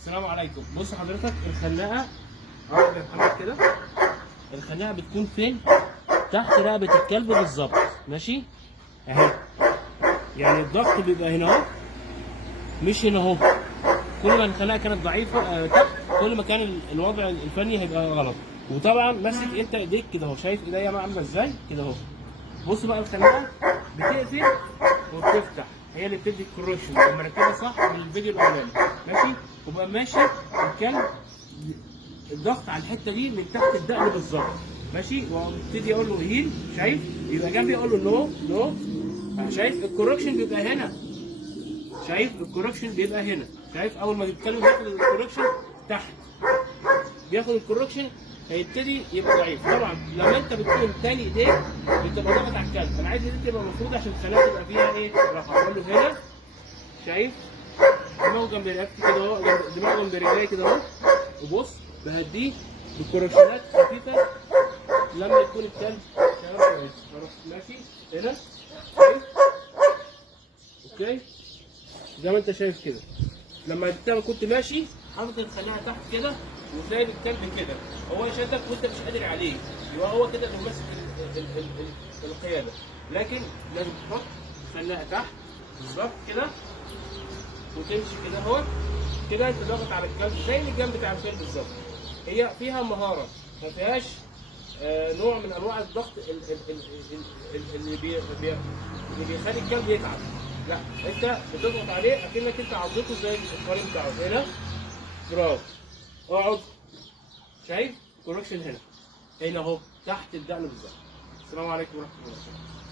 السلام عليكم. بص حضرتك الخناقه اهو يا محمد كده. الخناقه بتكون فين؟ تحت رقبه الكلب بالظبط، ماشي؟ اهي. يعني الضغط بيبقى هنا اهو، مش هنا اهو. كل ما الخناقه كانت ضعيفه تحت، كل ما كان الوضع الفني هيبقى غلط. وطبعا ماسك انت ايديك كده اهو، شايف ايديا عامله ازاي؟ كده اهو. بص بقى الخناقه بتقفل وبتفتح، هي اللي بتدي الكروشن. لما ركبها صح من الفيديو الاولاني، ماشي؟ وبقى ماشي الكلب الضغط على الحته دي من تحت الدقن بالظبط، ماشي؟ وابتدي اقول له هيل، شايف؟ يبقى جنبي اقول له نو نو. شايف الكوركشن بيبقى هنا، شايف الكوركشن بيبقى هنا، شايف؟ اول ما تتكلم ياخد الكوركشن تحت، بياخد الكوركشن، هيبتدي يبقى ضعيف. طبعا لما انت بتكون تاني ايديك بتبقى ضاغط على الكلب، انا عايز ايديك تبقى مفروضه عشان الخلايا تبقى فيها ايه؟ راحه. اقول له هنا، شايف؟ دماغه جنب رقبتي كده اهو، دماغه جنب رجلي كده اهو. وبص بهديه بكوركشنات خفيفه لما يكون الكلب شغال كويس. خلاص ماشي هنا، شايف؟ اوكي، زي ما انت شايف كده. لما انت كنت ماشي حاطط الخناقه تحت كده وسايب الكلب كده، هو يشدك وانت مش قادر عليه، يبقى هو كده اللي ماسك القياده. لكن لازم تحط الخناقه تحت بالظبط كده وتمشي كده اهو. كده انت ضاغط على الكلب زي الجنب بتاع الكلب بالظبط. هي فيها مهاره، ما فيهاش نوع من انواع الضغط اللي بيخلي الكلب يتعب. لا، انت بتضغط عليه اكنك انت عضته زي القرين بتاعه. هنا برافو، اقعد. شايف كوركشن هنا، هنا اهو تحت الدقن بالظبط. السلام عليكم ورحمه الله وبركاته.